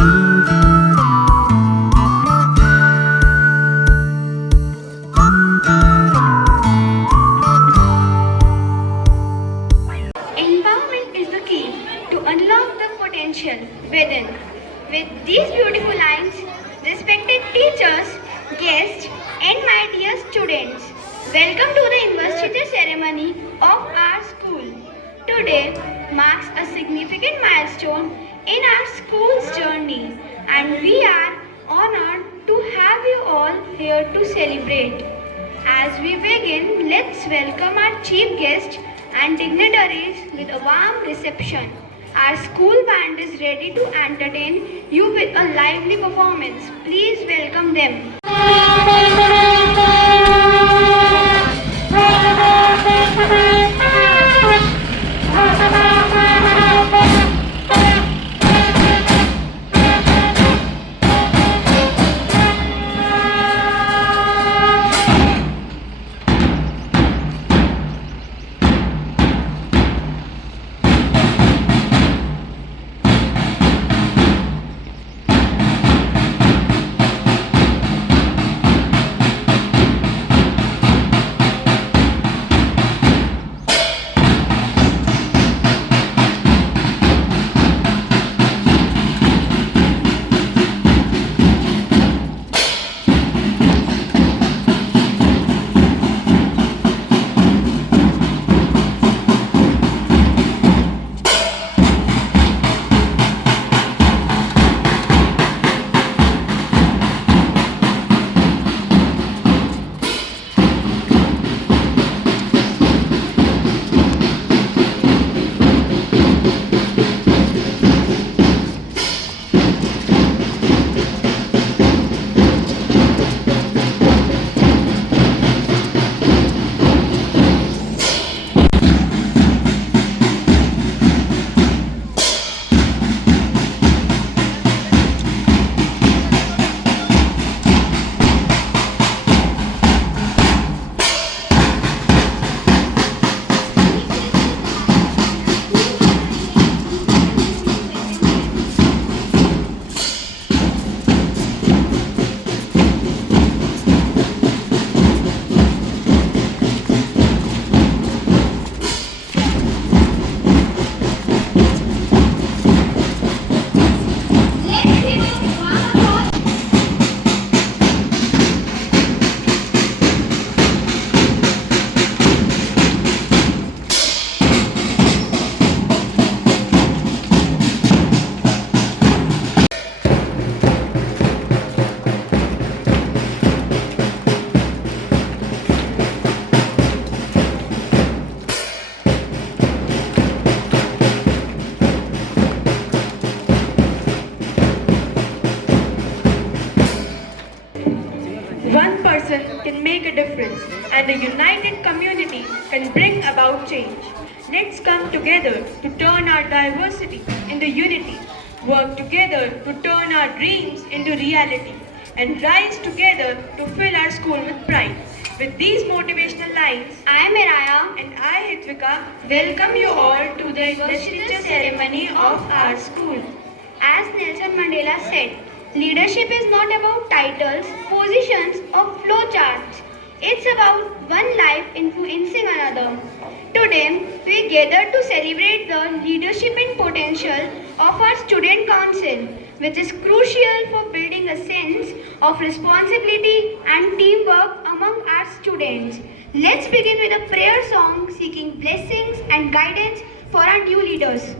Empowerment is the key to unlock the potential within. With these beautiful lines, respected teachers, guests, and my dear students, welcome to the investiture ceremony of our school. Today marks a significant milestone in our school's journey, and we are honored to have you all here to celebrate. As we begin, let's welcome our chief guest and dignitaries with a warm reception. Our school band is ready to entertain you with a lively performance. Please welcome them. One person can make a difference, and a united community can bring about change. Let's come together to turn our diversity into unity, work together to turn our dreams into reality, and rise together to fill our school with pride. With these motivational lines, I am Miraya and I, Hitvika, welcome you all to the investiture ceremony of our school. As Nelson Mandela said, leadership is not about titles, positions, or flowcharts. It's about one life influencing another. Today, we gather to celebrate the leadership and potential of our student council, which is crucial for building a sense of responsibility and teamwork among our students. Let's begin with a prayer song seeking blessings and guidance for our new leaders.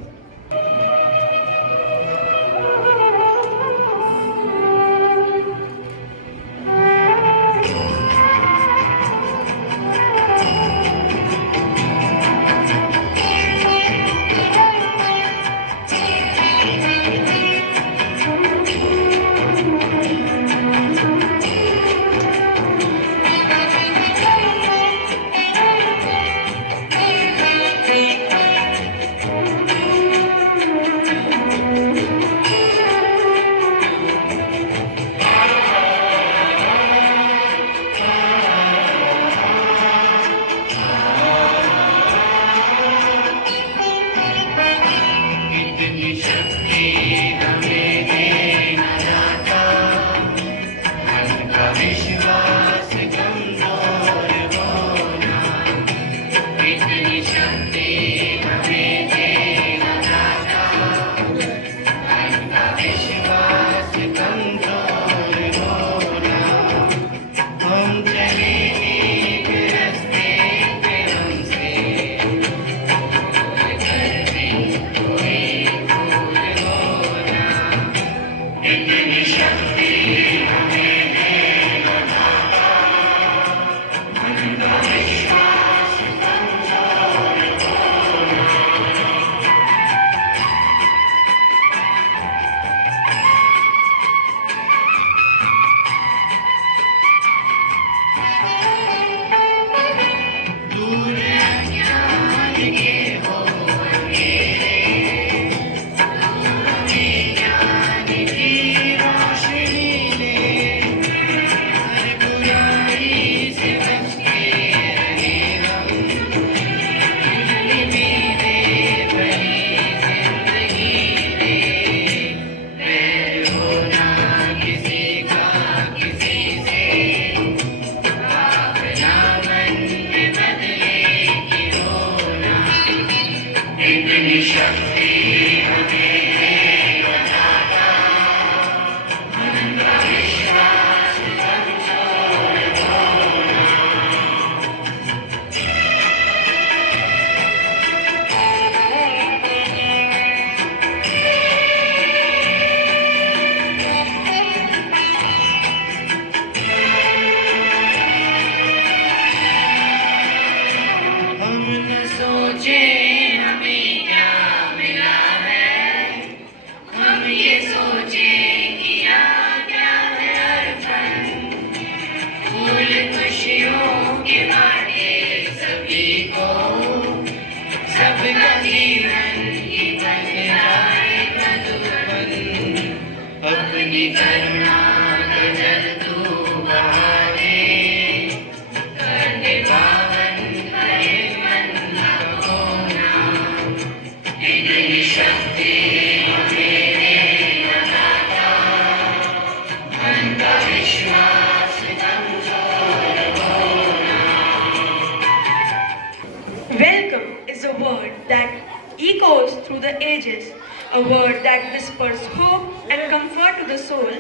Welcome is a word that echoes through the ages, a word that whispers hope and comfort to the soul,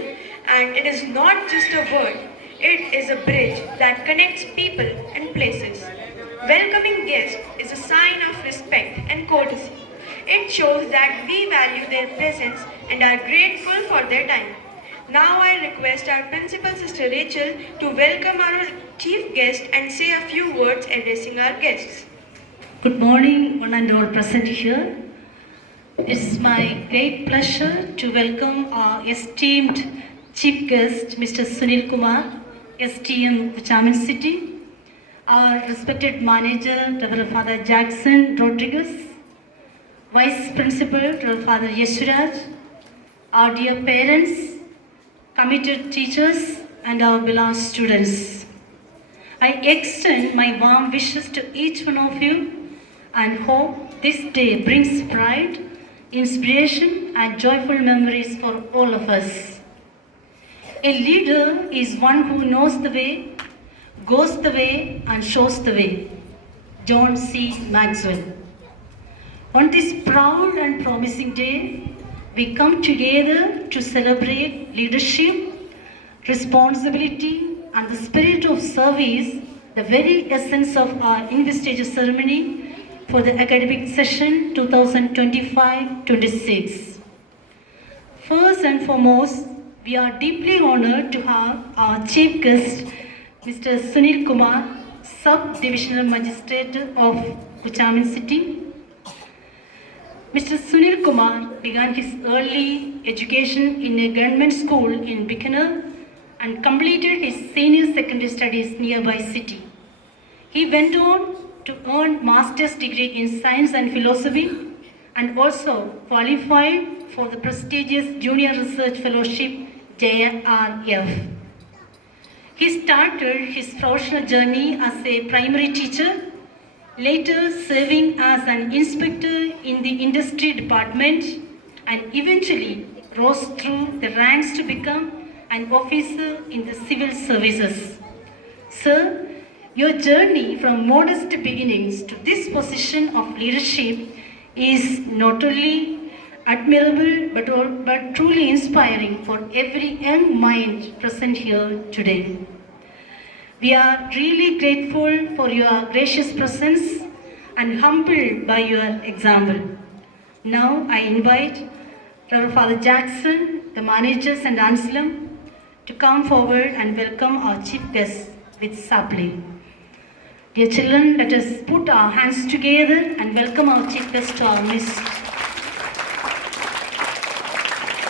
and it is not just a word, it is a bridge that connects people and places. Welcoming guests is a sign of respect and courtesy. It shows that we value their presence and are grateful for their time. Now I request our principal sister Rachel to welcome our chief guest and say a few words addressing our guests. Good morning, one and all present here. It's my great pleasure to welcome our esteemed chief guest, Mr. Sunil Kumar, STM Kuchaman City, our respected manager, Reverend Father Jackson Rodriguez, Vice Principal, Reverend Father Yeshuraj, our dear parents, committed teachers, and our beloved students. I extend my warm wishes to each one of you and hope this day brings pride, inspiration, and joyful memories for all of us. A leader is one who knows the way, goes the way, and shows the way. John C. Maxwell. On this proud and promising day, we come together to celebrate leadership, responsibility, and the spirit of service, the very essence of our investiture ceremony for the academic session 2025-26. First and foremost, we are deeply honored to have our chief guest, Mr. Sunil Kumar, Sub-Divisional Magistrate of Kuchaman City. Mr. Sunil Kumar began his early education in a government school in Bikaner and completed his senior secondary studies nearby city. He went on to earn master's degree in science and philosophy and also qualified for the prestigious Junior Research Fellowship JRF. He started his professional journey as a primary teacher, later serving as an inspector in the industry department, and eventually rose through the ranks to become an officer in the civil services. Sir, your journey from modest beginnings to this position of leadership is not only admirable but truly inspiring for every young mind present here today. We are really grateful for your gracious presence and humbled by your example. Now I invite Reverend Father Jackson, the managers and Anselm, to come forward and welcome our chief guest with sapling. Dear children, let us put our hands together and welcome our chief guest to our midst.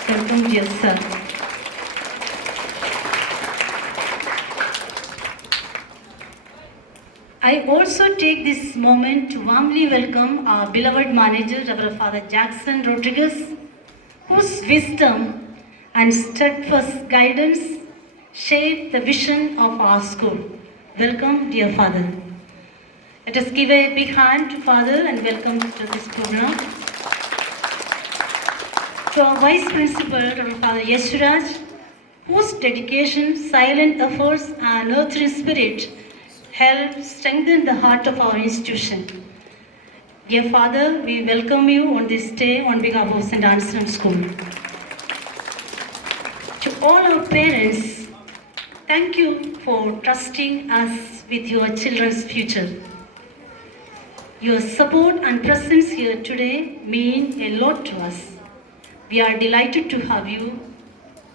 Welcome, dear sir. I also take this moment to warmly welcome our beloved manager, Reverend Father Jackson Rodriguez, whose wisdom and steadfast guidance shaped the vision of our school. Welcome, dear Father. Let us give a big hand to Father and welcome to this program. To our Vice Principal, Reverend Father Yeshuraj, whose dedication, silent efforts, and nurturing spirit helped strengthen the heart of our institution. Dear Father, we welcome you on this day on behalf of St. Anselm School. To all our parents, thank you for trusting us with your children's future. Your support and presence here today mean a lot to us. We are delighted to have you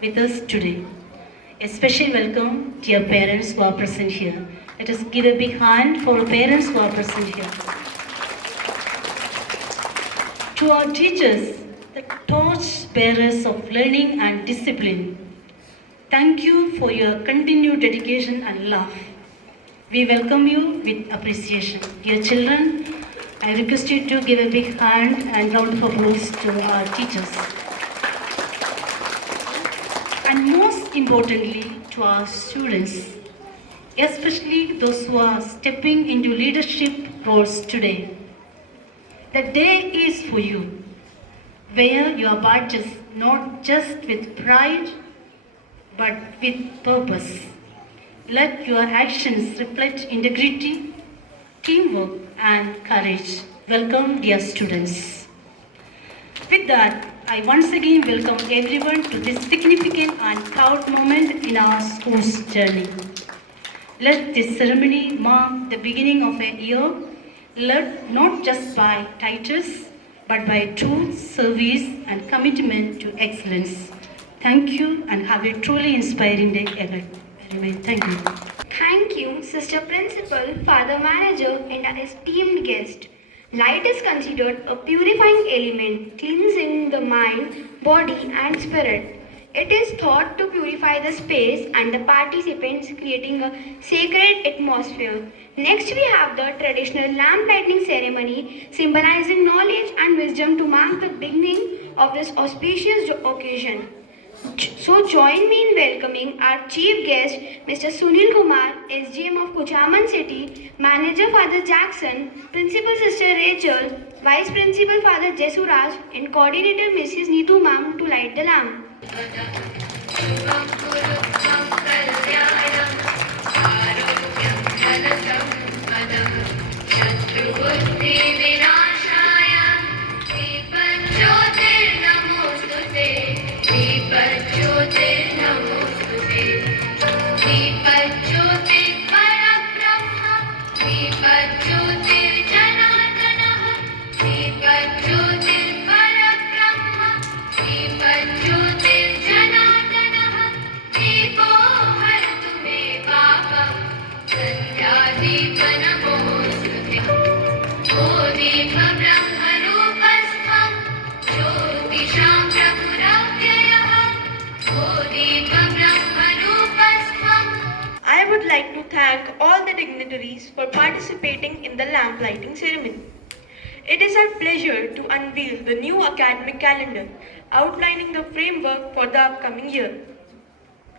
with us today. A special welcome to your parents who are present here. Let us give a big hand for our parents who are present here. To our teachers, the torch bearers of learning and discipline, thank you for your continued dedication and love. We welcome you with appreciation. Dear children, I request you to give a big hand and round of applause to our teachers. and most importantly to our students, especially those who are stepping into leadership roles today. The day is for you. Wear your badges not just with pride but with purpose. Let your actions reflect integrity, teamwork, and courage. Welcome, dear students. With that, I once again welcome everyone to this significant and proud moment in our school's journey. Let this ceremony mark the beginning of a year led not just by titles but by truth, service, and commitment to excellence. Thank you and have a truly inspiring day ahead. Thank you. Thank you, Sister Principal, Father Manager, and our esteemed guest. Light is considered a purifying element, cleansing the mind, body, and spirit. It is thought to purify the space and the participants, creating a sacred atmosphere. Next, we have the traditional lamp lighting ceremony, symbolizing knowledge and wisdom to mark the beginning of this auspicious occasion. So join me in welcoming our chief guest, Mr. Sunil Kumar, SGM of Kuchaman City, Manager Father Jackson, Principal Sister Rachel, Vice Principal Father Jesuraj, and Coordinator Mrs. Neetu Ma'am to light the lamp. I would like to thank all the dignitaries for participating in the lamp lighting ceremony. It is our pleasure to unveil the new academic calendar outlining the framework for the upcoming year.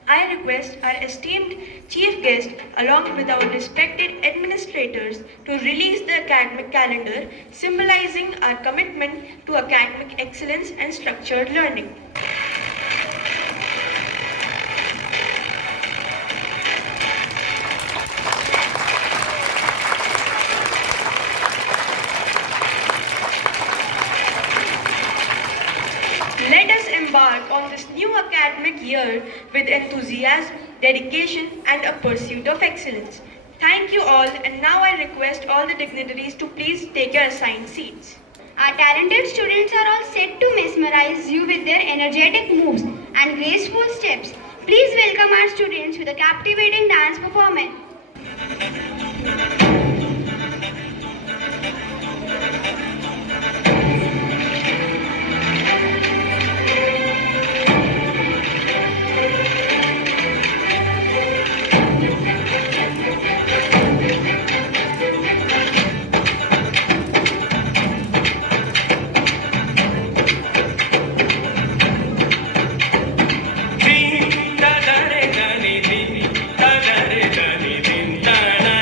I request our esteemed chief guest along with our respected administrators to release the academic calendar symbolizing our commitment to academic excellence and structured learning. Let us embark on this new academic year with enthusiasm, dedication, and a pursuit of excellence. Thank you all, and now I request all the dignitaries to please take your assigned seats. Our talented students are all set to mesmerize you with their energetic moves and graceful steps. Please welcome our students with a captivating dance performance. Din da da re da ni din da da re da ni din da da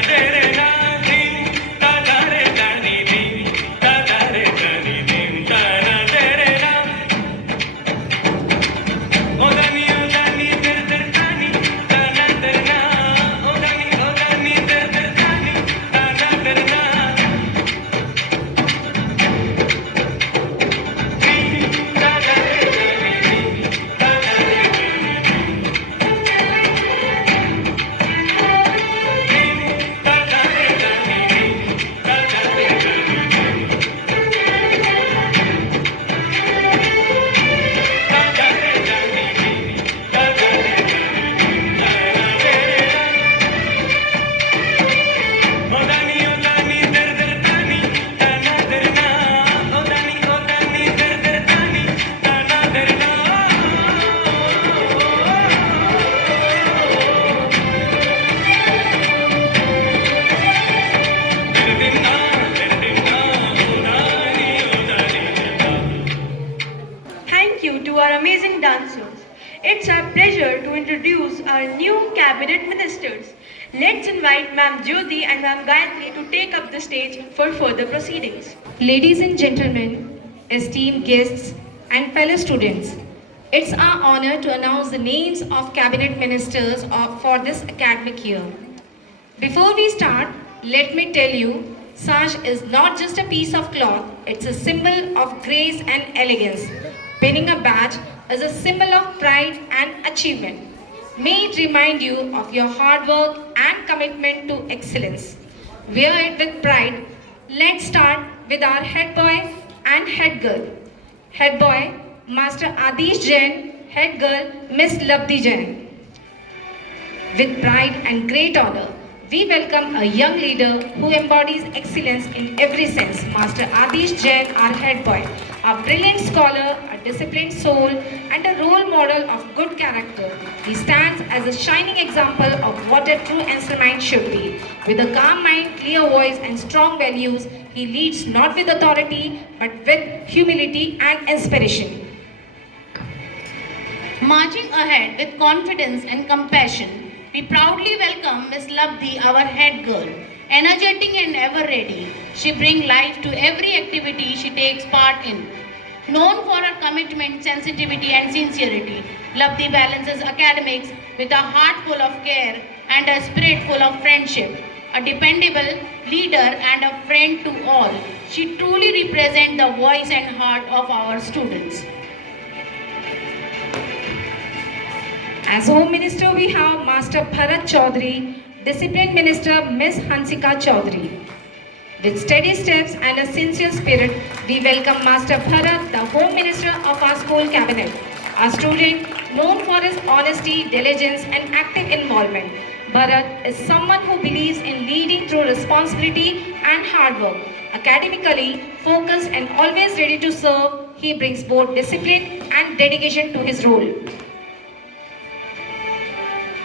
it's our pleasure to introduce our new cabinet ministers. Let's invite Ma'am Jyoti and Ma'am Gayatri to take up the stage for further proceedings. Ladies and gentlemen, esteemed guests and fellow students, it's our honor to announce the names of cabinet ministers for this academic year. Before we start, let me tell you, sash is not just a piece of cloth, it's a symbol of grace and elegance. Pinning a badge is a symbol of pride and achievement. May it remind you of your hard work and commitment to excellence. Wear it with pride. Let's start with our head boy and head girl. Head boy, Master Adish Jain, head girl, Miss Labdi Jain. With pride and great honor, we welcome a young leader who embodies excellence in every sense. Master Adish Jain, our head boy, a brilliant scholar, a disciplined soul, and a role model of good character. He stands as a shining example of what a true instrument should be. With a calm mind, clear voice, and strong values, he leads not with authority but with humility and inspiration. Marching ahead with confidence and compassion, we proudly welcome Miss Labdi, our head girl. Energetic and ever ready, she brings life to every activity she takes part in. Known for her commitment, sensitivity and sincerity, Labdi balances academics with a heart full of care and a spirit full of friendship. A dependable leader and a friend to all, she truly represents the voice and heart of our students. As Home Minister, we have Master Bharat Chaudhary, Discipline Minister Miss Hansika Chaudhary. With steady steps and a sincere spirit, we welcome Master Bharat, the Home Minister of our school cabinet. A student known for his honesty, diligence and active involvement. Bharat is someone who believes in leading through responsibility and hard work. Academically focused and always ready to serve, he brings both discipline and dedication to his role.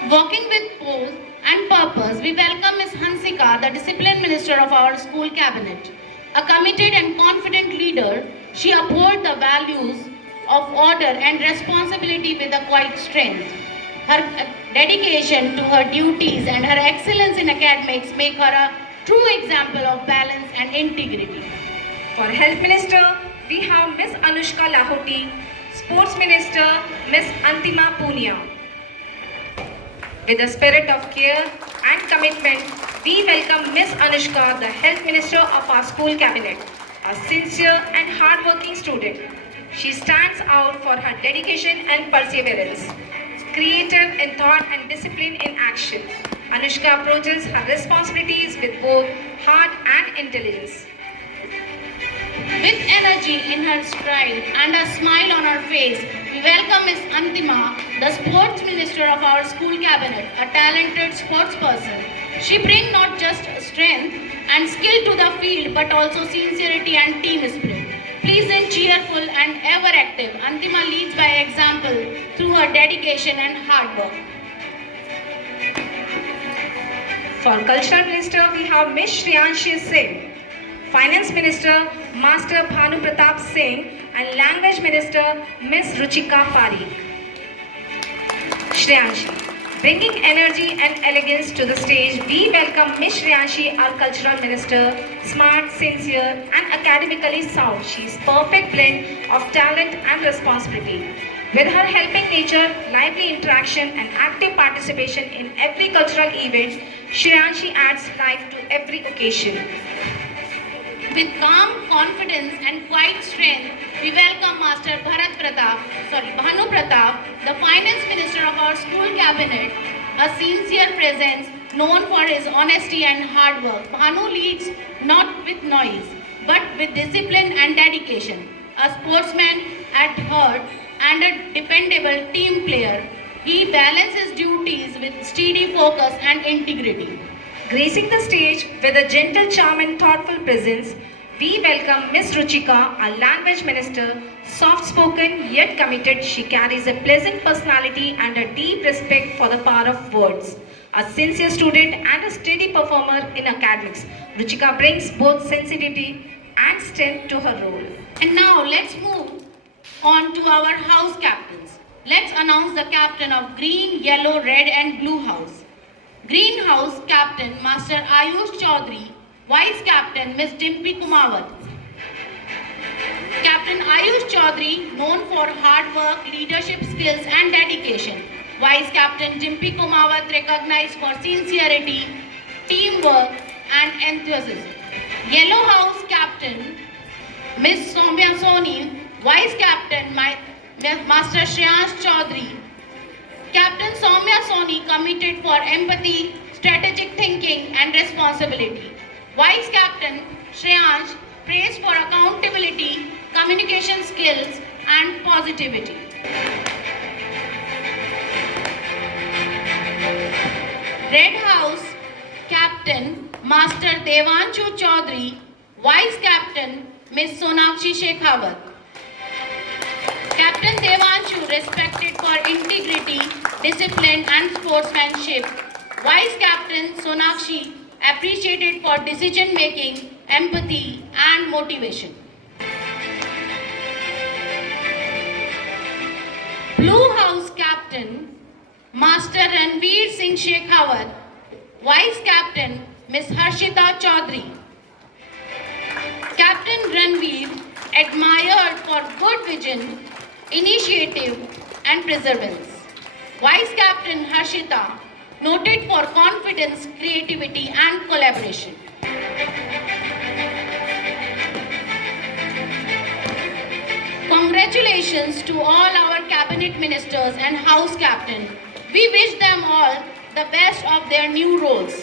Walking with pose and purpose, we welcome Ms. Hansika, the Discipline Minister of our school cabinet. A committed and confident leader, she upholds the values of order and responsibility with a quiet strength. Her dedication to her duties and her excellence in academics make her a true example of balance and integrity. For Health Minister, we have Miss Anushka Lahoti, Sports Minister Miss Antima Punia. With a spirit of care and commitment, we welcome Miss Anushka, the Health Minister of our school cabinet, a sincere and hardworking student. She stands out for her dedication and perseverance, creative in thought and discipline in action. Anushka approaches her responsibilities with both heart and intelligence. With energy in her stride and a smile on her face, we welcome Ms. Antima, the Sports Minister of our school cabinet, a talented sports person. She brings not just strength and skill to the field but also sincerity and team spirit. Pleasant, cheerful and ever active, Antima leads by example through her dedication and hard work. For Cultural Minister, we have Miss Shriyanshi Singh. Finance Minister Master Bhanu Pratap Singh and Language Minister Miss Ruchika Parikh. Shriyanshi. Bringing energy and elegance to the stage, we welcome Miss Shriyanshi, our Cultural Minister, smart, sincere and academically sound. She is perfect blend of talent and responsibility. With her helping nature, lively interaction and active participation in every cultural event, Shriyanshi adds life to every occasion. With calm confidence and quiet strength, we welcome Master Bhanu Pratap, the Finance Minister of our school cabinet, a sincere presence known for his honesty and hard work. Bhanu leads not with noise, but with discipline and dedication. A sportsman at heart and a dependable team player, he balances duties with steady focus and integrity. Gracing the stage with a gentle charm and thoughtful presence, we welcome Miss Ruchika, our Language Minister. Soft-spoken yet committed, she carries a pleasant personality and a deep respect for the power of words. A sincere student and a steady performer in academics, Ruchika brings both sensitivity and strength to her role. And now let's move on to our house captains. Let's announce the captain of Green, Yellow, Red and Blue House. Green House Captain Master Ayush Chaudhary, Vice Captain Miss Dimpy Kumawat. Captain Ayush Chaudhary, known for hard work, leadership skills and dedication. Vice Captain Dimpy Kumawat, recognized for sincerity, teamwork and enthusiasm. Yellow House Captain Miss Soumya Soni, Vice Captain Master Shreyansh Chaudhary. Captain Soumya Soni, committed for empathy, strategic thinking and responsibility. Vice Captain Shreyansh, praised for accountability, communication skills and positivity. Red House Captain Master Devanshu Chaudhary, Vice Captain Miss Sonakshi Shekhawat. Captain Devanshu, respected for integrity, discipline and sportsmanship. Vice Captain Sonakshi, appreciated for decision making, empathy and motivation. Blue House Captain Master Ranveer Singh Shekhawat, Vice Captain Miss Harshita Chaudhary. Captain Ranveer, admired for good vision, initiative and perseverance. Vice Captain Harshita, noted for confidence, creativity and collaboration. Congratulations to all our cabinet ministers and house captain. We wish them all the best of their new roles.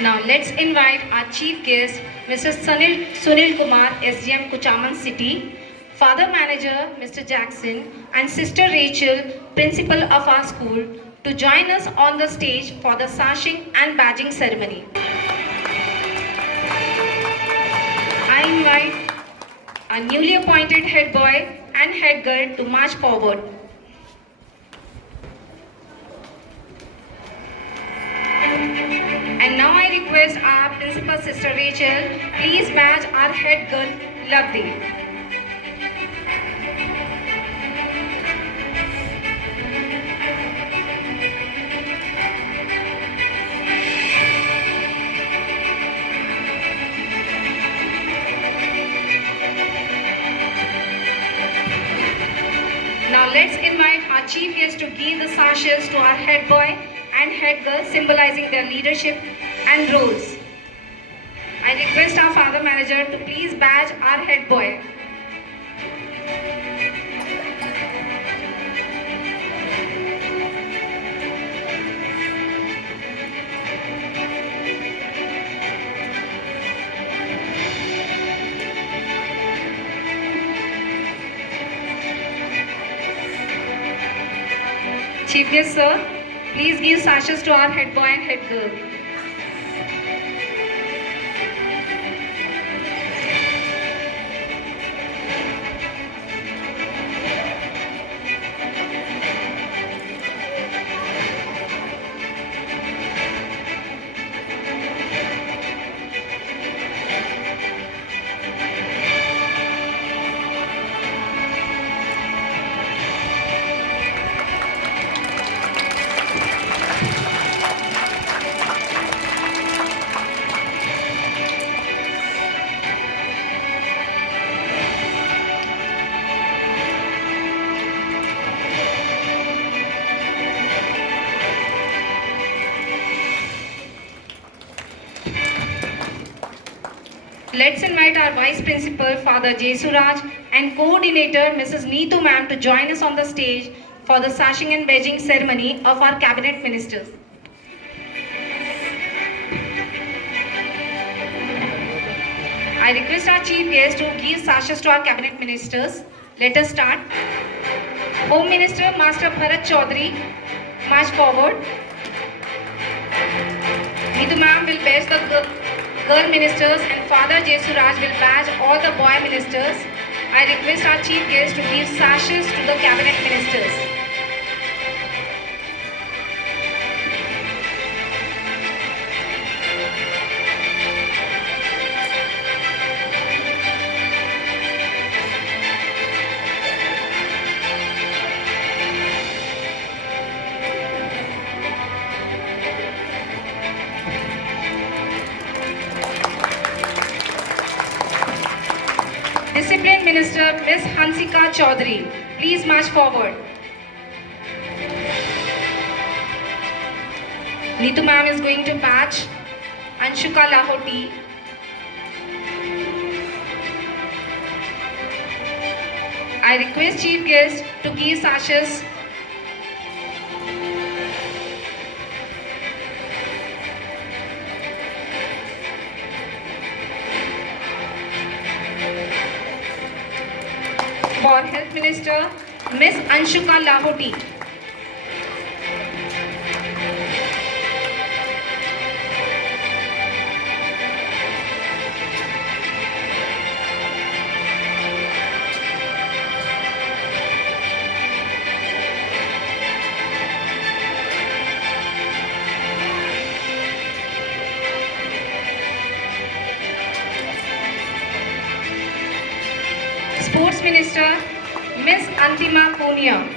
Now let's invite our chief guest, Mr. Sunil Kumar, SGM Kuchaman City, Father Manager Mr. Jackson and Sister Rachel, Principal of our school, to join us on the stage for the sashing and badging ceremony. I invite our newly appointed head boy and head girl to march forward. And now I request our Principal Sister Rachel, please badge our head girl, Lavdi. Now let's invite our chief guest to give the sashes to our head boy and head girl, symbolizing their leadership and roles. I request our Father Manager to please badge our head boy. Chief guest sir, please give sashes to our head boy and head girl. Let's invite our Vice Principal, Father Jesuraj, and Coordinator, Mrs. Neetu Ma'am, to join us on the stage for the sashing and badging ceremony of our Cabinet Ministers. I request our Chief Guest to give sashes to our Cabinet Ministers. Let us start. Home Minister, Master Bharat Chaudhary, march forward. Neetu Ma'am will badge the girl ministers and Father Jesuraj will badge all the boy ministers. I request our chief guest to give sashes to the cabinet ministers. Minister Miss Hansika Chaudhary. Please march forward. Neetu ma'am is going to batch Anshuka Lahoti. I request Chief Guest to give sashes. For Health Minister Miss Anshuka Lahoti. Sports Minister Miss Antima Punia.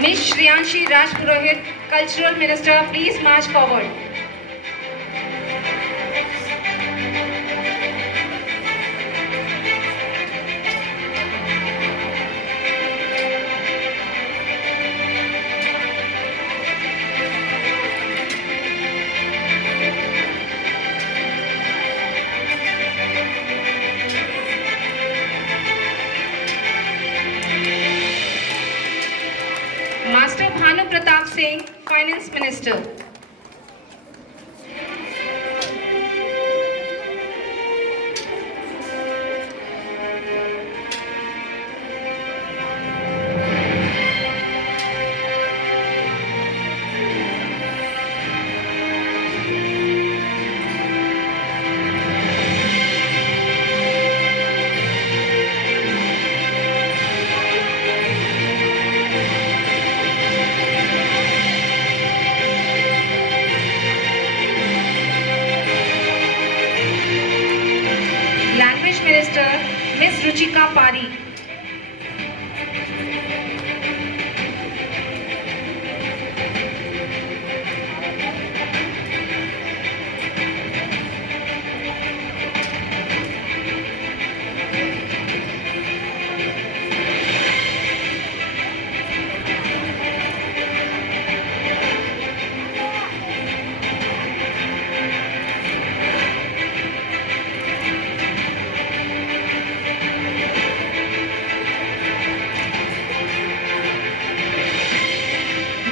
Miss Shriyanshi Rajpurohit, Cultural Minister, please march forward. Master Bhanu Pratap Singh, Finance Minister. Language Minister Miss Ruchika Pari.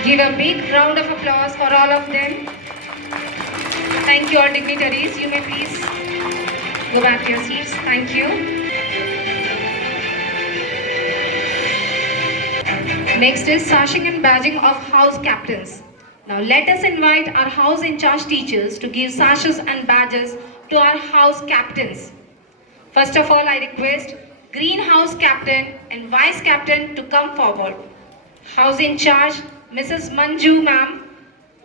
Give a big round of applause for all of them. Thank you all dignitaries. You may please go back to your seats. Thank you. Next is sashing and badging of house captains. Now let us invite our house in charge teachers to give sashes and badges to our house captains. First of all, I request greenhouse captain and vice captain to come forward. House in charge Mrs. Manju ma'am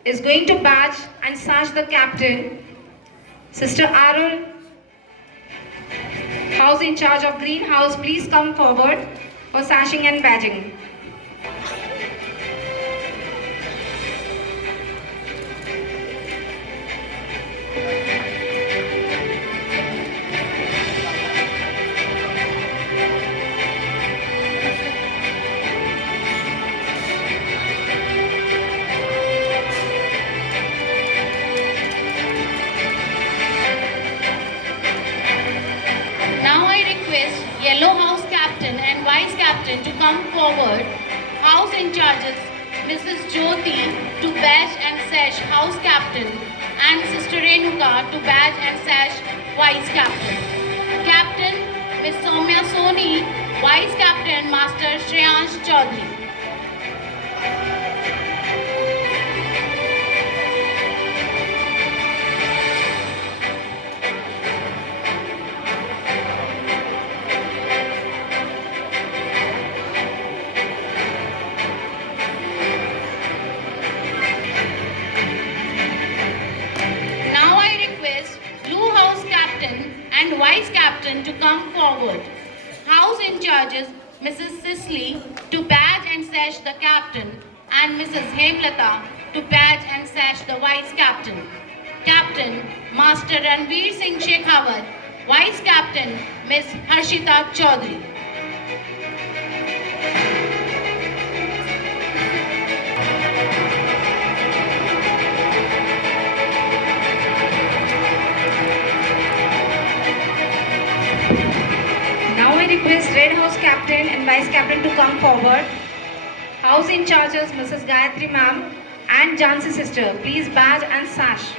is going to badge and sash the captain. Sister Arul, house in charge of greenhouse, please come forward for sashing and badging. Now I request Yellow House Captain and Vice Captain to come forward. House in charges Mrs. Jyoti to badge and sash House Captain and Sister Renuka to badge and sash Vice Captain. Captain Miss Soumya Soni, Vice Captain Master Shreyansh Chaudhary. and Vice Captain to come forward. House in charges Mrs. Sisley to badge and sash the captain and Mrs. Hemlata to badge and sash the Vice Captain. Captain Master Ranveer Singh Shekhawat, Vice Captain Ms. Harshita Chaudhary. Now I request Red House Captain and Vice Captain to come forward. House in charges Mrs. Gayatri Ma'am and Jansi sister, please badge and sash.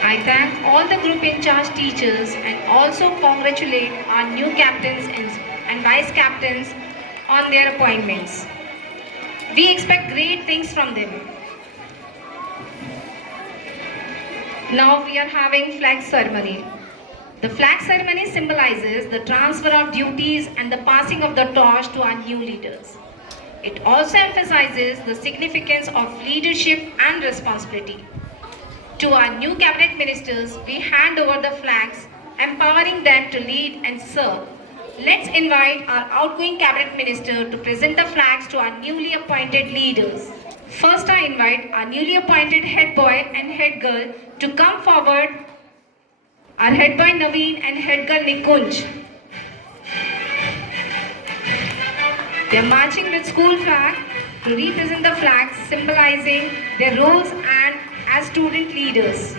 I thank all the group in charge teachers and also congratulate our new captains and vice captains on their appointments. We expect great things from them. Now we are having flag ceremony. The flag ceremony symbolizes the transfer of duties and the passing of the torch to our new leaders. It also emphasizes the significance of leadership and responsibility. To our new cabinet ministers, we hand over the flags, empowering them to lead and serve. Let's invite our outgoing cabinet minister to present the flags to our newly appointed leaders. First, I invite our newly appointed head boy and head girl to come forward. Our head boy Naveen and head girl Nikunj. They are marching with school flag to represent the flags, symbolizing their roles and as student leaders.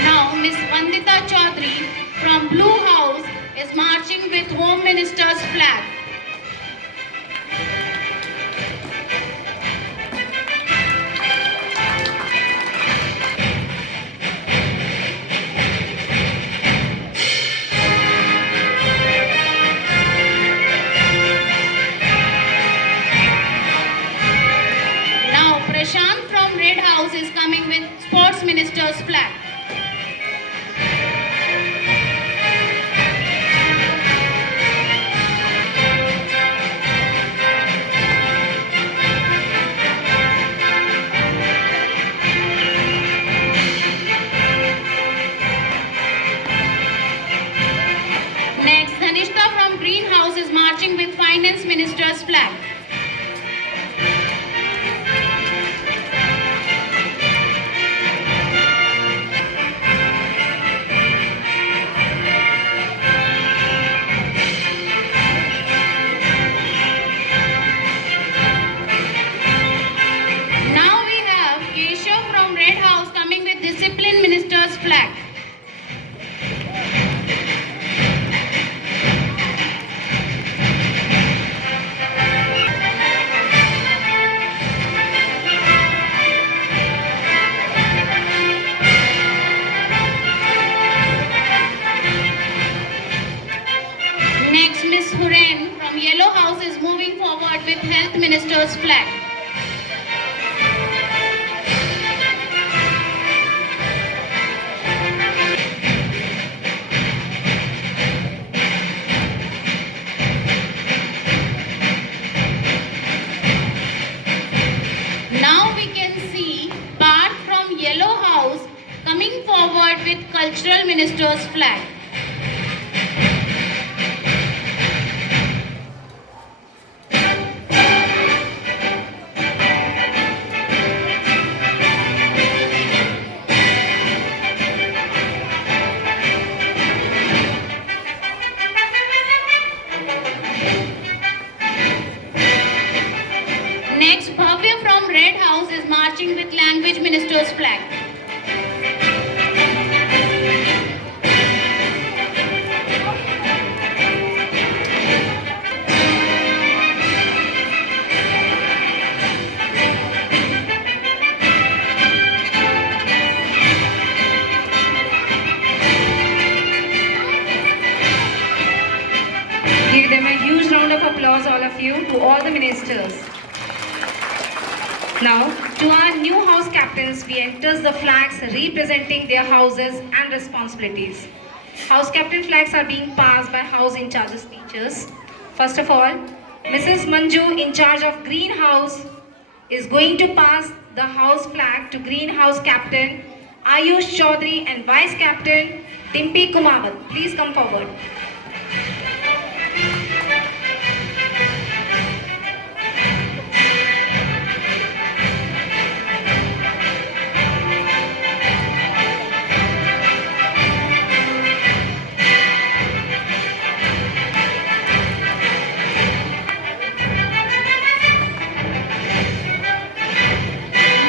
Now, Ms. Vandita Chaudhary from Blue House is marching with Home Minister's flag. Now, Prashant from Red House is coming with Sports Minister's flag. Next, Dhanishta from Greenhouse is marching with Finance Minister's flag. Now we have Keshav from Red House coming with Discipline Minister's flag. Next, Miss Huren from Yellow House is moving forward with Health Minister's flag. Now we can see Bart from Yellow House coming forward with Cultural Minister's flag. marching with language minister's flag. Give them a huge round of applause, all of you, to all the ministers. Now, to our new house captains, we enter the flags representing their houses and responsibilities. House captain flags are being passed by house in charges teachers. First of all, Mrs. Manju, in charge of greenhouse, is going to pass the house flag to greenhouse captain Ayush Chaudhary and vice captain Dimpi Kumawat. Please come forward.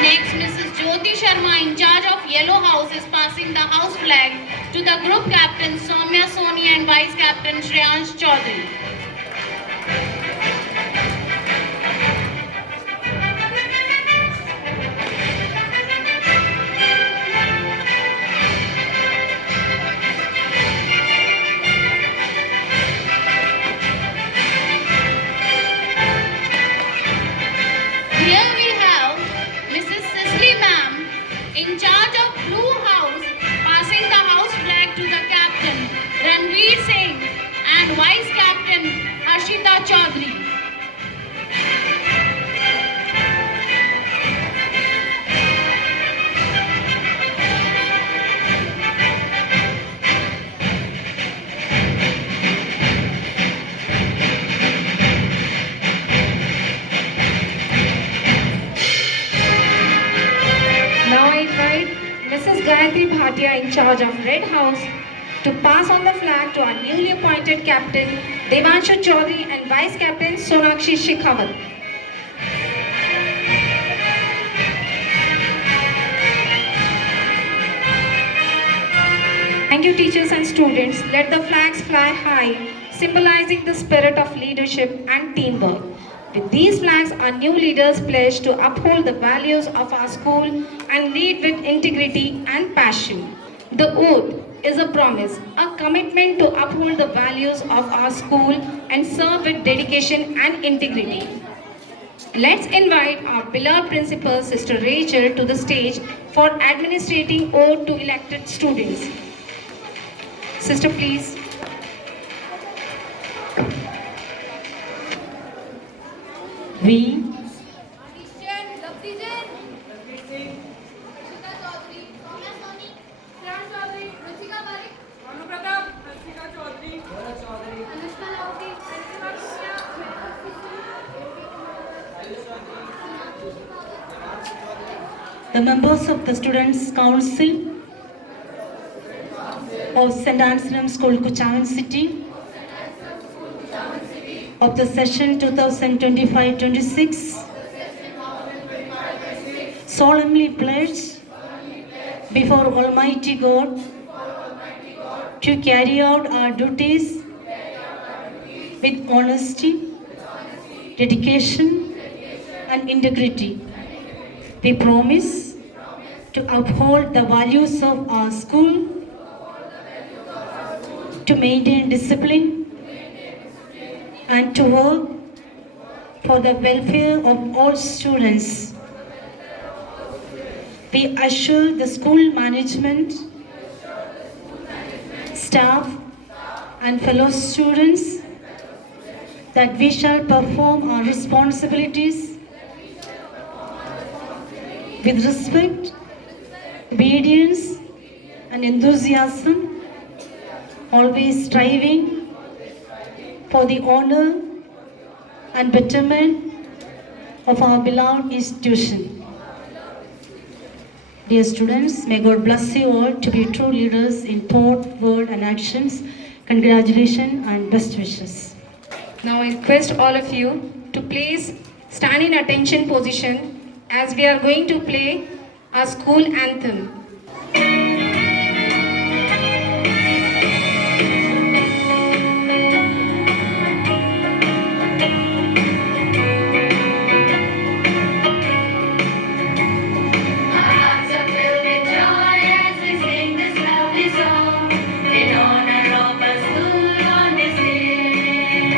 Next, Mrs. Jyoti Sharma, in charge of Yellow House, is passing the house flag to the group captain Soumya Soni and vice captain Shreyansh Chaudhary. Here we have Mrs. Cicely Ma'am, in charge of Blue House, passing the house flag to the captain Ranveer Singh and vice captain Harshita Chaudhary. Now I invite Mrs. Gayatri Bhatia, in charge of Red House, to pass on the flag to our newly appointed captain Devanshu Chaudhary and vice captain Sonakshi Shekhawat. Thank you, teachers and students. Let the flags fly high, symbolizing the spirit of leadership and teamwork. With these flags, our new leaders pledge to uphold the values of our school and lead with integrity and passion. The oath is a promise, a commitment to uphold the values of our school and serve with dedication and integrity. Let's invite our beloved principal, Sister Rachel, to the stage for administrating oath to elected students. Sister, please. We, the members of the Students' Council of St. Anselm School, Kuchavan City, of the session 2025-26, solemnly pledge before Almighty God to carry out our duties with honesty, dedication, and integrity. We promise to uphold the values of our school, to maintain discipline, and to work for the welfare of all students. We assure the school management, staff, and fellow students that we shall perform our responsibilities with respect, obedience, and enthusiasm, always striving for the honor and betterment of our beloved institution. Dear students, may God bless you all to be true leaders in thought, word, and actions. Congratulations and best wishes. Now I request all of you to please stand in attention position as we are going to play our school anthem. Hearts are filled with joy as we sing this lovely song in honor of our school on this day.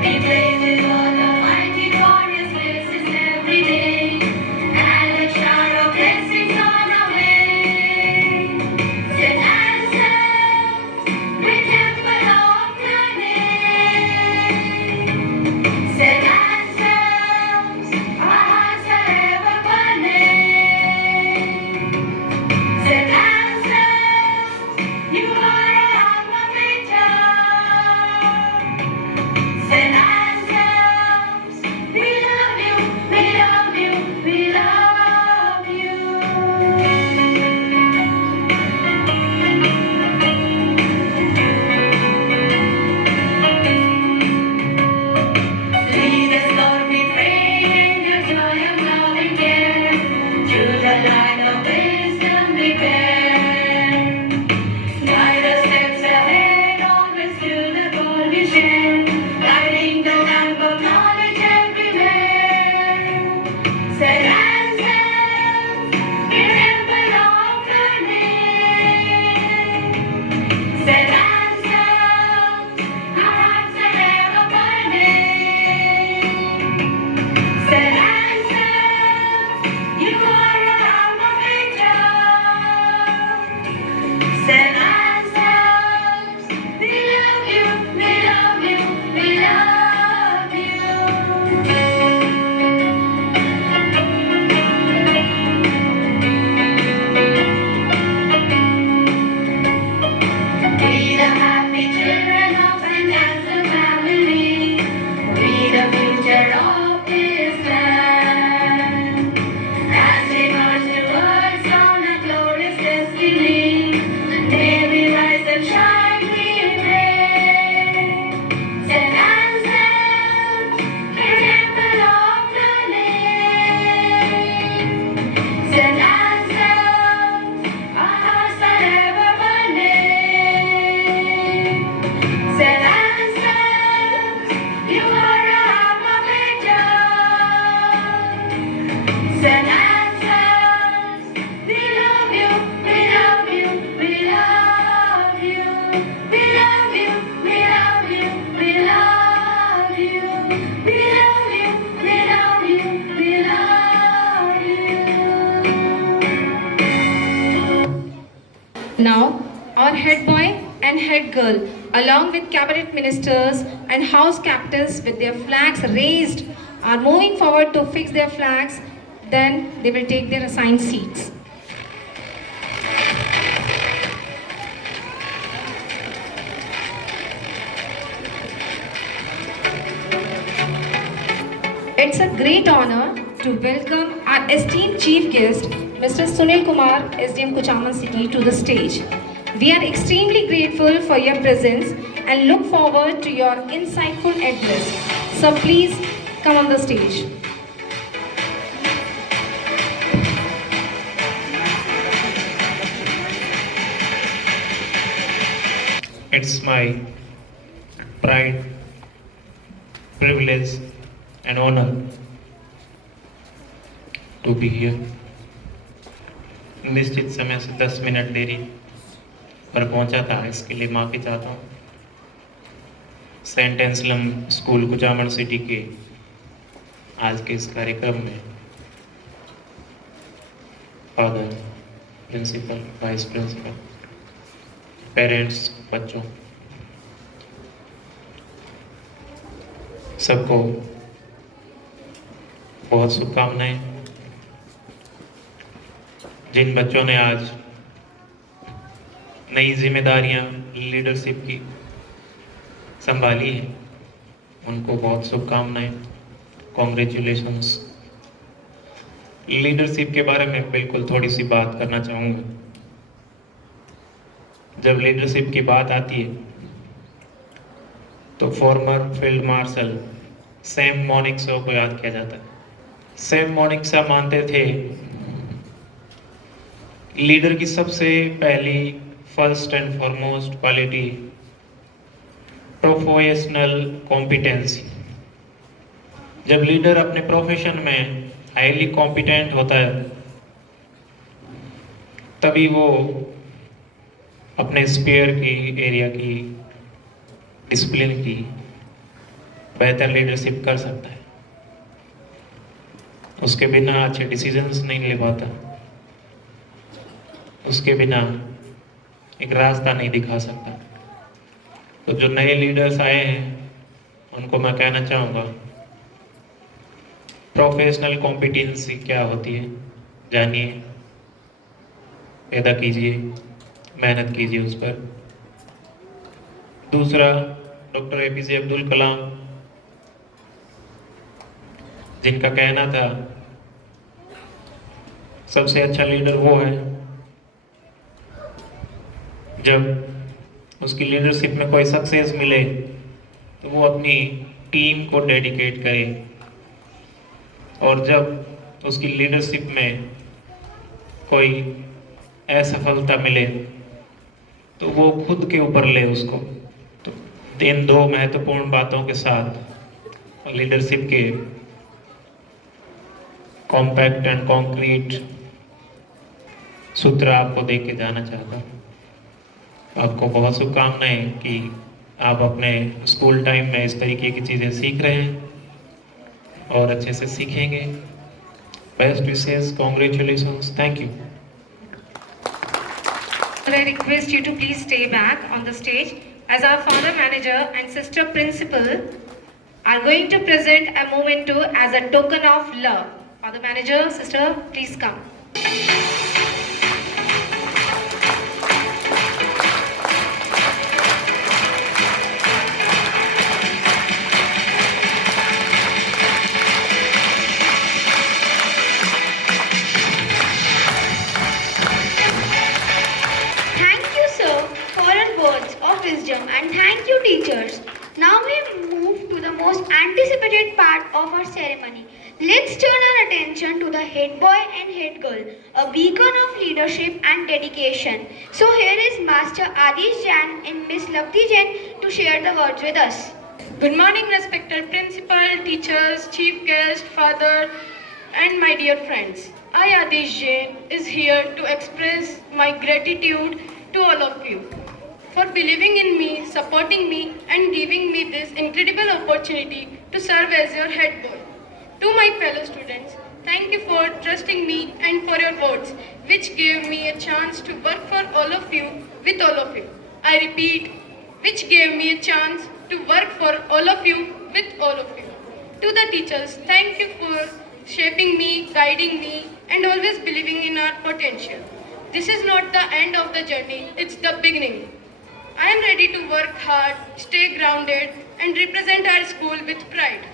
We praise the Lord Almighty for His blessings every day, and a shower of blessings on our way. Sing answers, remember of the name. Sing answers, our hearts are ever burning. Sing answers, you are our alma mater. Sing answers, we love you, we love you, we love you. Lead us, Lord, we pray, in your joy of love and care. Through the light of wisdom we bear. Guide our steps ahead, always to the goal we share. Lighting the lamp of knowledge everywhere. Send answers, remember of the name. Send answers, our hearts are ever burning. Send answers, you are our alma mater. Send answers, we love you, we love you, we love you. We the happy children of St. Anselm family, we the future of this land. As we march towards on a glorious destiny, may we rise and shine, we pray. St. Anselm, remember of the name. St. Anselm, our hearts are ever burning. St. Anselm, you are our alma mater. St. Anselm, we love you, we love you, we love you. We love you, we love you, we love you. We love you, we love you, we love you. Now, our head boy and head girl, along with cabinet ministers and house captains with their flags raised, are moving forward to fix their flags. Then they will take their assigned seats. It's a great honor to welcome our esteemed chief guest, Mr. Sunil Kumar, SDM Kuchaman City, to the stage. We are extremely grateful for your presence and look forward to your insightful address. So please come on the stage. It's my pride, privilege, and honor to be here. निश्चित समय से 10 minute देरी पर पहुंचा था, इसके लिए माफ़ी चाहता हूँ। Saint Anselm school Kuchaman city के आज के इस कार्यक्रम में father, principal, vice principal, parents, बच्चों, सबको बहुत शुभकामनाएं। जिन बच्चों ने आज नई जिम्मेदारियां लीडरशिप की संभाली है, उनको बहुत शुभकामनाएं, कॉन्ग्रेचुलेशंस। लीडरशिप के बारे में बिल्कुल थोड़ी सी बात करना चाहूँगा। जब लीडरशिप की बात आती है तो फॉर्मर फील्ड मार्शल सैम मॉनिक्सो को याद किया जाता है। सैम मोनिक्सा मानते थे लीडर की सबसे पहली first and foremost quality professional competency. जब लीडर अपने प्रोफेशन में हाईली कॉम्पिटेंट होता है तभी वो अपने स्पेयर की एरिया की डिसिप्लिन की बेहतर लीडरशिप कर सकता है। उसके बिना अच्छे डिसीजंस नहीं ले पाता, उसके बिना एक रास्ता नहीं दिखा सकता। तो जो नए लीडर्स आए हैं उनको मैं कहना चाहूँगा प्रोफेशनल कॉम्पिटेंसी क्या होती है जानिए, पैदा कीजिए, मेहनत कीजिए उस पर। दूसरा, डॉक्टर एपीजे अब्दुल कलाम जिनका कहना था सबसे अच्छा लीडर वो है जब उसकी लीडरशिप में कोई सक्सेस मिले तो वो अपनी टीम को डेडिकेट करे, और जब उसकी लीडरशिप में कोई असफलता मिले तो वो खुद के ऊपर ले उसको। तो इन दो महत्वपूर्ण बातों के साथ लीडरशिप के कॉम्पैक्ट एंड कॉन्क्रीट सूत्र आपको दे के जाना चाहता हूँ। आपको बहुत शुभकामनाएं कि आप अपने स्कूल टाइम में इस तरीके की चीज़ें सीख रहे हैं और अच्छे से सीखेंगे। Best wishes, congratulations, thank you. I request you to please stay back on the stage as our father manager and sister principal are going to present a memento as a token of love. Father manager, sister, please come. Thank you, sir, for your words of wisdom, and thank you, teachers. Now we move to the most anticipated part of our ceremony. Let's turn our attention to the head boy and head girl, a beacon of leadership and dedication. So here is Master Adish Jain and Miss Lavdi Jain to share the words with us. Good morning, respected principal, teachers, chief guest, father, and my dear friends. I, Adish Jain, is here to express my gratitude to all of you for believing in me, supporting me, and giving me this incredible opportunity to serve as your head boy. To my fellow students, thank you for trusting me and for your votes, which gave me a chance to work for all of you with all of you. I repeat, which gave me a chance to work for all of you with all of you. To the teachers, thank you for shaping me, guiding me, and always believing in our potential. This is not the end of the journey, it's the beginning. I am ready to work hard, stay grounded, and represent our school with pride.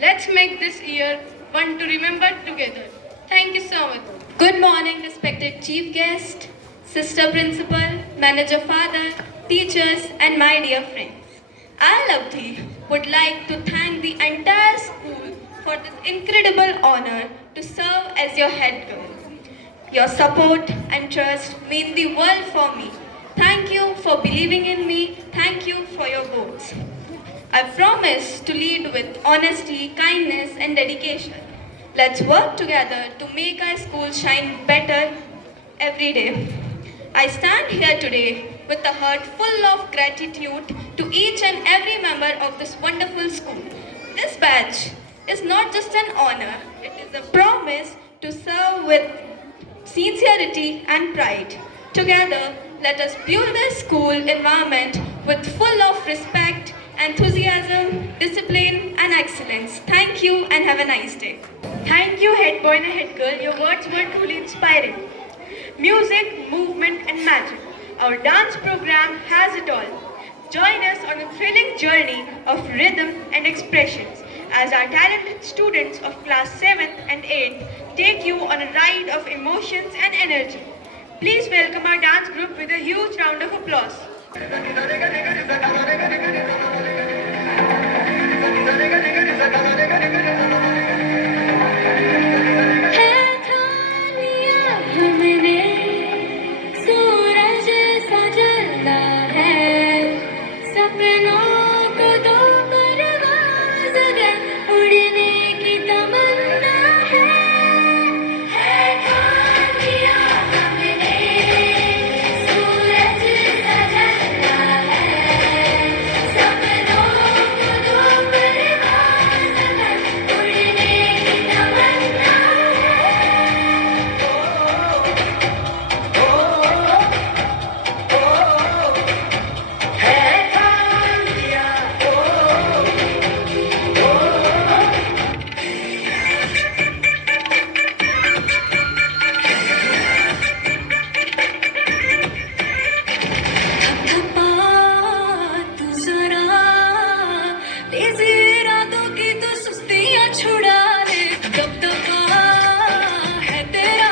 Let's make this year one to remember together. Thank you so much. Good morning, respected chief guest, sister principal, manager father, teachers, and my dear friends. I, Lavdi, would like to thank the entire school for this incredible honor to serve as your head girl. Your support and trust mean the world for me. Thank you for believing in me. Thank you for your votes. I promise to lead with honesty, kindness, and dedication. Let's work together to make our school shine better every day. I stand here today with a heart full of gratitude to each and every member of this wonderful school. This badge is not just an honor, it is a promise to serve with sincerity and pride. Together, let us build a school environment with full of respect, enthusiasm, discipline, and excellence. Thank you and have a nice day. Thank you, head boy and head girl. Your words were truly inspiring. Music, movement, and magic. Our dance program has it all. Join us on a thrilling journey of rhythm and expressions as our talented students of class 7th and 8th take you on a ride of emotions and energy. Please welcome our dance group with a huge round of applause. छुड़ा ले दबदबा है तेरा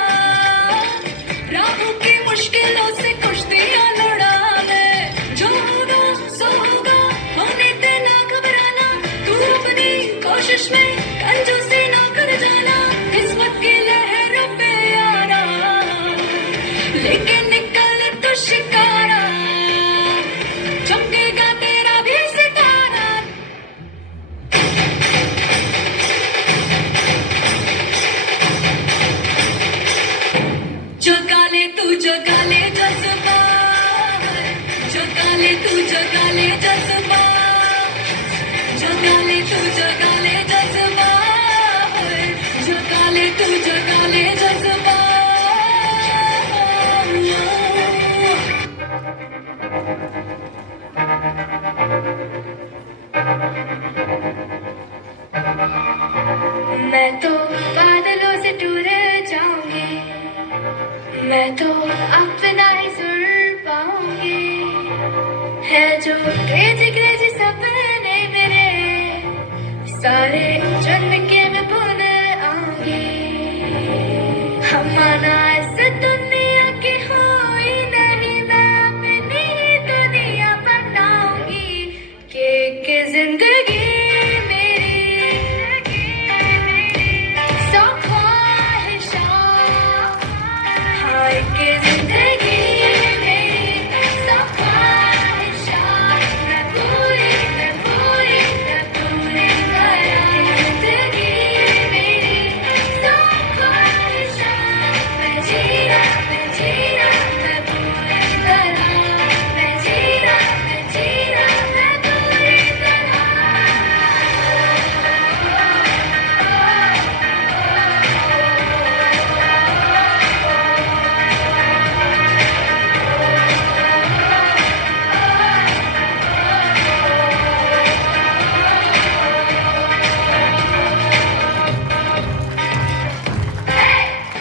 राहों की मुश्किलों से कुश्तियां लड़ा ले जो होगा सो होगा होने देना घबराना तू अपनी कोशिश में कंजूसी ना कर जाना किस्मत की लहरों पे आना लेके निकल तो शिकारा चमकेगा तेरा भी सितारा जगा ले तू जगा ले जज्बा जगा ले तू जगा ले जज्बा जगा ले तू जगा ले जज्बा जगा ले तू जगा ले जज्बा मैं तो बादलों से टूर जाऊंगी मैं तो अपना ही सुन पाऊंगी है जो क्रेजी क्रेजी सपने मेरे सारे जन्म के मैं भूल आऊंगी हम आना इस दुनिया की होई नहीं मैं अपनी दुनिया बनाऊंगी कि जिंदगी के जिंदगी मेरी सब ख्वाहिशात मैं पूरी करा जिंदगी मेरी सब ख्वाहिशात मैं जीना मैं पूरी करा मैं जीना मैं पूरी करा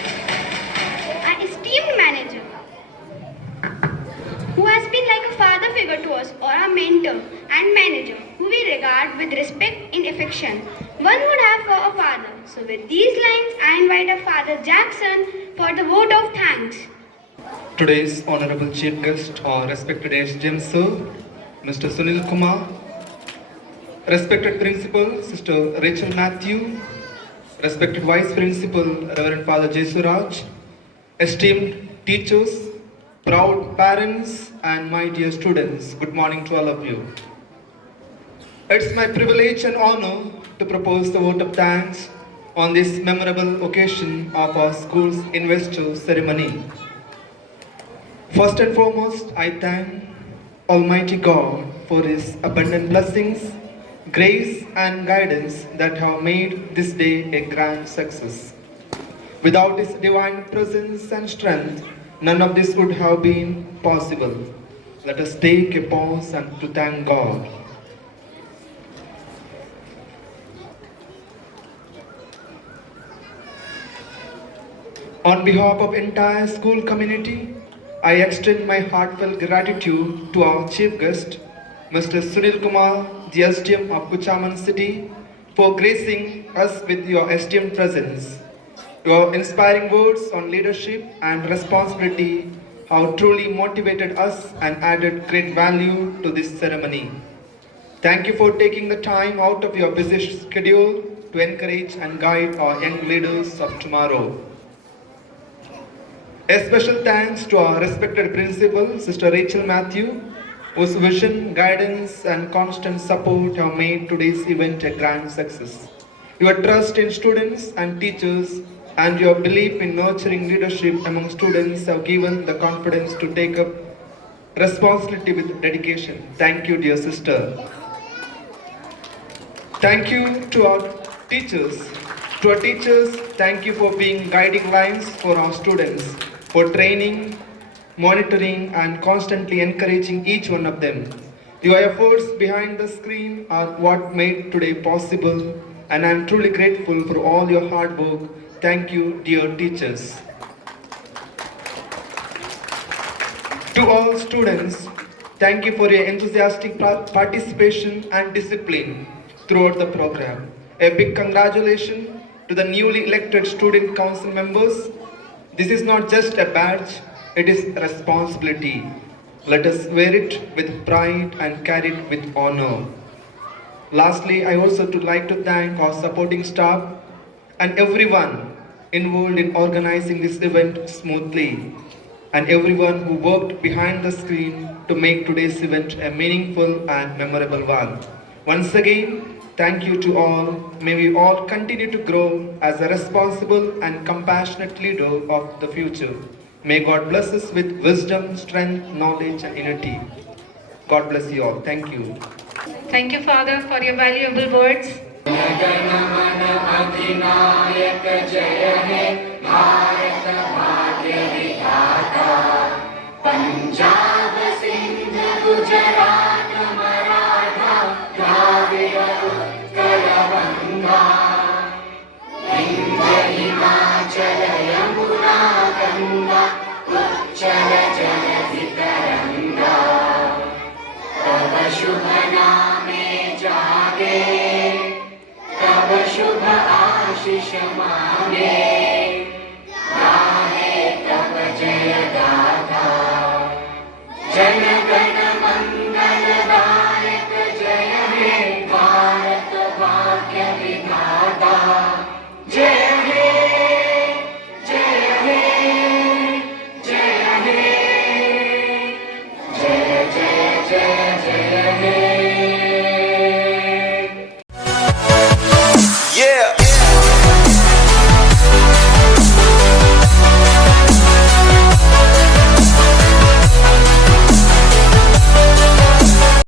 Our esteemed manager, who has been like a father figure to us, or our mentor and manager, who we regard with respect and affection, one would have for a father. So with these lines, I invite our Father Jackson for the vote of thanks. Today's honorable chief guest, or respected SGM sir, Mr. Sunil Kumar, respected principal, Sister Rachel Matthew, respected vice principal, Reverend Father Jesuraj, esteemed teachers, proud parents, and my dear students, good morning to all of you. It's my privilege and honor to propose the vote of thanks on this memorable occasion of our school's investor ceremony. First and foremost, I thank Almighty God for His abundant blessings, grace, and guidance that have made this day a grand success. Without His divine presence and strength, none of this would have been possible. Let us take a pause and to thank God. On behalf of entire school community, I extend my heartfelt gratitude to our chief guest, Mr. Sunil Kumar, the SDM of Kuchaman City, for gracing us with your esteemed presence. Your inspiring words on leadership and responsibility have truly motivated us and added great value to this ceremony. Thank you for taking the time out of your busy schedule to encourage and guide our young leaders of tomorrow. A special thanks to our respected principal, Sister Rachel Matthew, whose vision, guidance, and constant support have made today's event a grand success. Your trust in students and teachers and your belief in nurturing leadership among students have given the confidence to take up responsibility with dedication. Thank you, dear sister. Thank you to our teachers. To our teachers, thank you for being guiding lines for our students, for training, monitoring, and constantly encouraging each one of them. Your efforts behind the screen are what made today possible, and I am truly grateful for all your hard work. Thank you, dear teachers. To all students, thank you for your enthusiastic participation and discipline throughout the program. A big congratulations to the newly elected student council members. This is not just a badge, it is a responsibility. Let us wear it with pride and carry it with honor. Lastly, I also would like to thank our supporting staff and everyone involved in organizing this event smoothly, and everyone who worked behind the screen to make today's event a meaningful and memorable one. Once again, thank you to all. May we all continue to grow as a responsible and compassionate leader of the future. May God bless us with wisdom, strength, knowledge, and unity. God bless you all. Thank you. Thank you, Father, for your valuable words. Punjab Sindh Gujarat Maratha Dravid Utkal बंगा विंध्य हिमाचल यमुना गंगा उच्चल जलधि तरंगा तव शुभ नामे जागे तव शुभ आशीष मांगे गाहे तव जय गाथा जन